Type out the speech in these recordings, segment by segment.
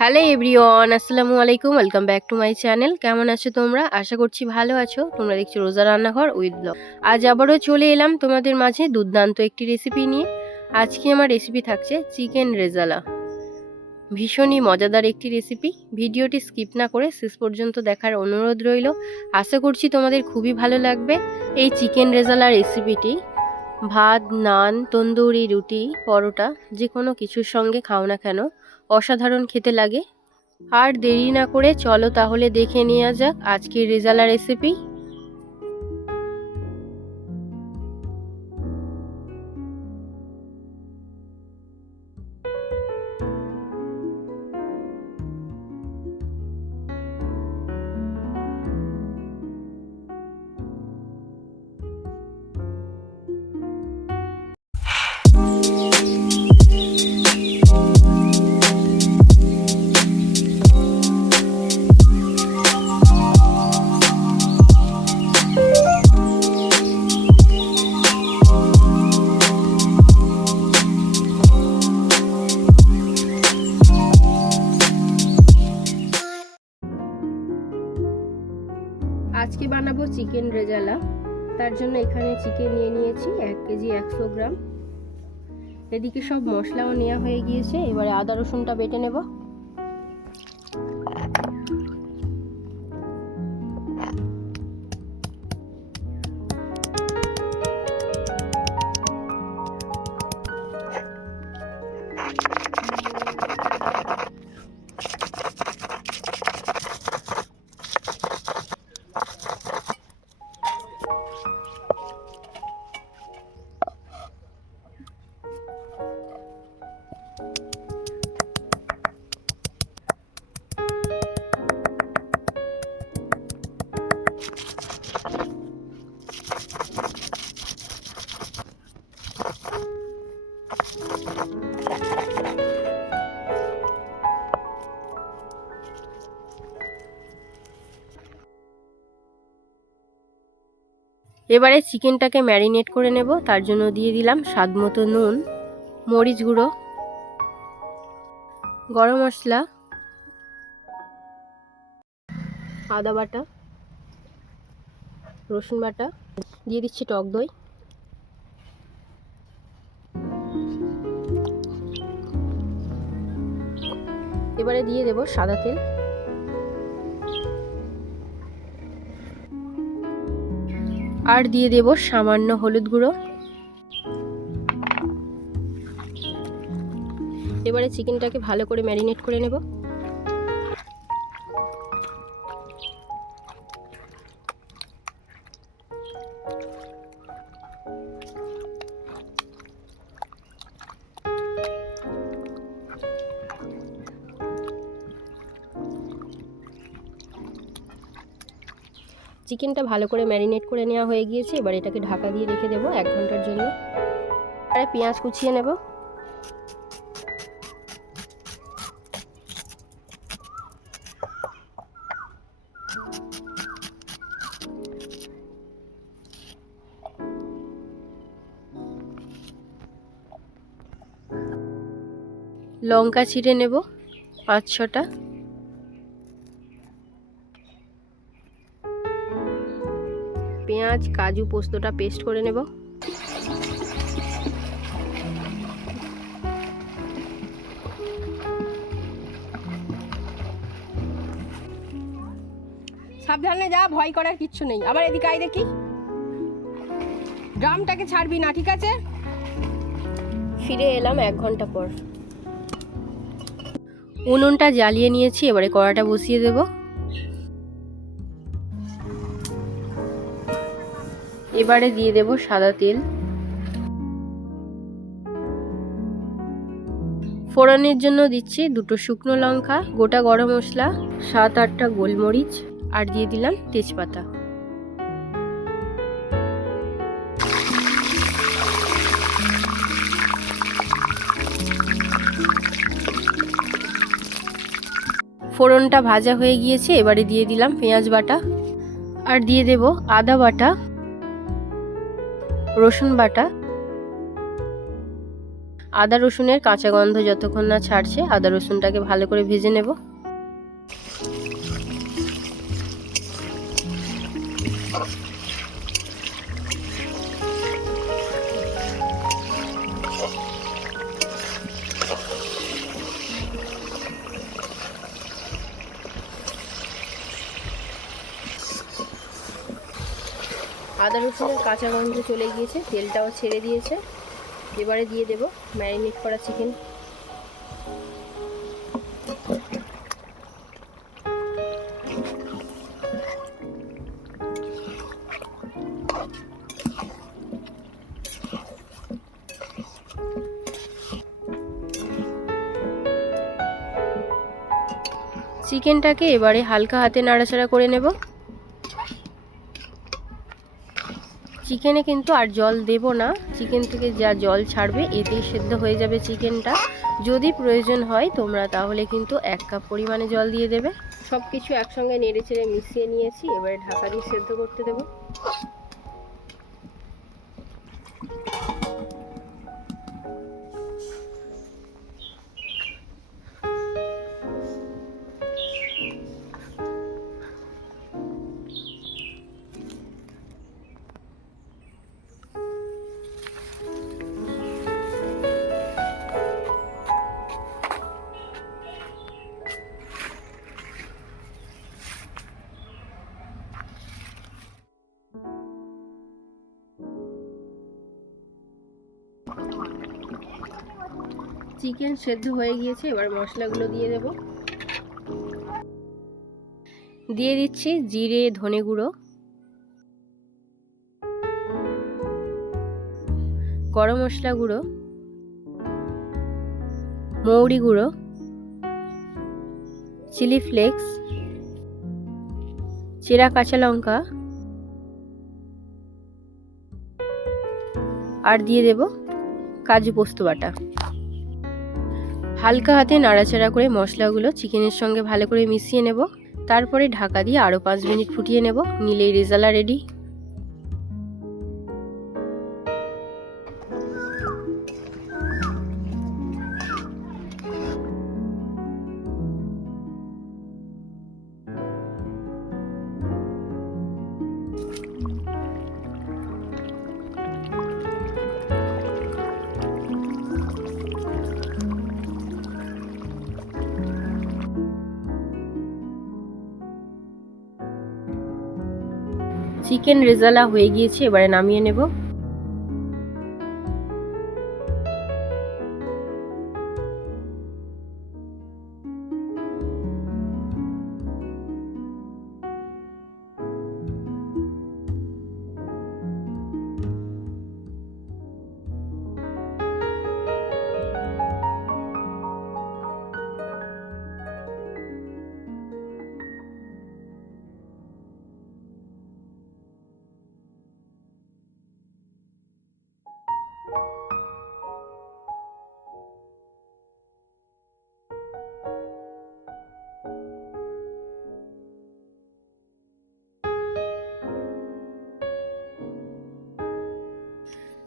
Hello everyone, আসসালামু আলাইকুম। Welcome back to my channel. কেমন আছো তোমরা? আশা করছি ভালো আছো। তোমরা দেখছো রোজা রান্নাঘর উইথ ব্লগ। আজ আবারও চলে এলাম তোমাদের মাঝে দুর্দান্ত একটি রেসিপি নিয়ে। আজকে আমার রেসিপি থাকছে চিকেন রেজালা। ভীষণই মজাদার একটি রেসিপি। ভিডিওটি স্কিপ না করে শেষ পর্যন্ত দেখার অনুরোধ রইল। আশা করছি তোমাদের খুবই ভালো লাগবে। এই চিকেন রেজালা রেসিপিটি ভাত, নান, তন্দুরি রুটি, পরোটা যে কোনো কিছুর সঙ্গে খাও না কেন অসাধারণ খেতে লাগে। আর দেরি না করে চলো তাহলে দেখে নেওয়া যাক আজকের রেজালা রেসিপি। আজকে বানাবো চিকেন রেজালা। তার জন্য এখানে চিকেন নিয়ে নিয়েছি 1 কেজি 100 গ্রাম। এদিকে সব মশলাও নেওয়া হয়ে গিয়েছে। এবারে আদা রসুনটা বেটে নেব। এবারে চিকেনটাকে ম্যারিনেট করে নেব। তার জন্য দিয়ে দিলাম স্বাদ মতো নুন, মরিচ গুঁড়ো, গরম মশলা, আদা বাটা, রসুন বাটা, দিয়ে দিচ্ছি টক দই। এবারে দিয়ে দেব সাদা তেল, আর দিয়ে দেব সামান্য হলুদ গুঁড়ো। এবারে চিকেনটাকে ভালো করে ম্যারিনেট করে নেব। চিকেনটা ভালো করে ম্যারিনেট করে নেওয়া হয়ে গিয়েছে। এবার এটাকে ঢাকা দিয়ে রেখে দেবো 1 ঘন্টার জন্য। আর পেঁয়াজ কুচিয়ে নেব। লঙ্কা ছিঁড়ে নেব 5-6টা। পেঁয়াজ, কাজু, পোস্তটা পেস্ট করে নেব। সাবধানে যা, ভয় করার কিচ্ছু নেই। আবার এদিকে আয় দেখি, ড্রামটাকে ছাড়বি না, ঠিক আছে? ফিরে এলাম 1 ঘন্টা পর। উনুনটা জ্বালিয়ে নিয়েছি। এবারে কড়াটা বসিয়ে দেব। এবারে দিয়ে দেব সাদা তেল। ফোড়নের জন্য দিচ্ছি 2টো শুকনো লঙ্কা, গোটা গরম মশলা, 7-8টা গোলমরিচ, আর দিয়ে দিলাম তেজপাতা। ফোড়নটা ভাজা হয়ে গিয়েছে। এবারে দিয়ে দিলাম পেঁয়াজ বাটা, আর দিয়ে দেব আদা বাটা, রসুন বাটা, আদা রসুনের কাঁচা গন্ধ যতক্ষণ না ছাড়ছে আদা রসুনটাকে ভালো করে ভেজে নেব। আদা রসুনের কাঁচা গন্ধ চলে গিয়েছে, তেলটাও ছেড়ে দিয়েছে। এবারে দিয়ে দেব ম্যারিনেট করা চিকেন। চিকেনটাকে এবারে হালকা হাতে নাড়াচাড়া করে নেব। চিকেনে কিন্তু আর জল দেব না, চিকেন থেকে যা জল ছাড়বে এতেই সেদ্ধ হয়ে যাবে চিকেনটা। যদি প্রয়োজন হয় তোমরা তাহলে কিন্তু 1 কাপ পরিমাণে জল দিয়ে দেবে। সব কিছু একসঙ্গে নেড়ে চেড়ে মিশিয়ে নিয়েছি, এবারে ঢাকা দিয়ে সেদ্ধ করতে দেব। চিকেন সেদ্ধ হয়ে গিয়েছে, এবার মশলাগুলো দিয়ে দেব। দিয়ে দিচ্ছি জিরে ধনে গুঁড়ো, গরম মশলা গুঁড়ো, মৌরি গুঁড়ো, চিলি ফ্লেক্স, চেরা কাঁচা লঙ্কা আর দিয়ে দেব কাজু পোস্ত বাটা। হালকা হাতে নাড়াচাড়া করে মশলাগুলো চিকেনের সঙ্গে ভালো করে মিশিয়ে নেব। তারপরে ঢাকা দিয়ে আরও 5 মিনিট ফুটিয়ে নেব, নিলেই রেজালা রেডি। চিকেন রেজালা হয়ে গিয়েছে, এবারে নামিয়ে নেব।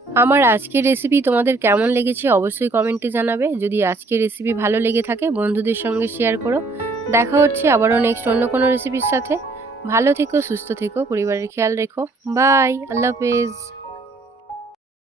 আমার আজকের রেসিপি তোমাদের কেমন লেগেছে অবশ্যই কমেন্টে জানাবে। যদি আজকের রেসিপি ভালো লেগে থাকে বন্ধুদের সঙ্গে শেয়ার করো। দেখা হচ্ছে আবারও নেক্সট অন্য কোনো রেসিপির সাথে। ভালো থেকো, সুস্থ থেকো, পরিবারের খেয়াল রেখো। বাই, আল্লাহ হাফেজ।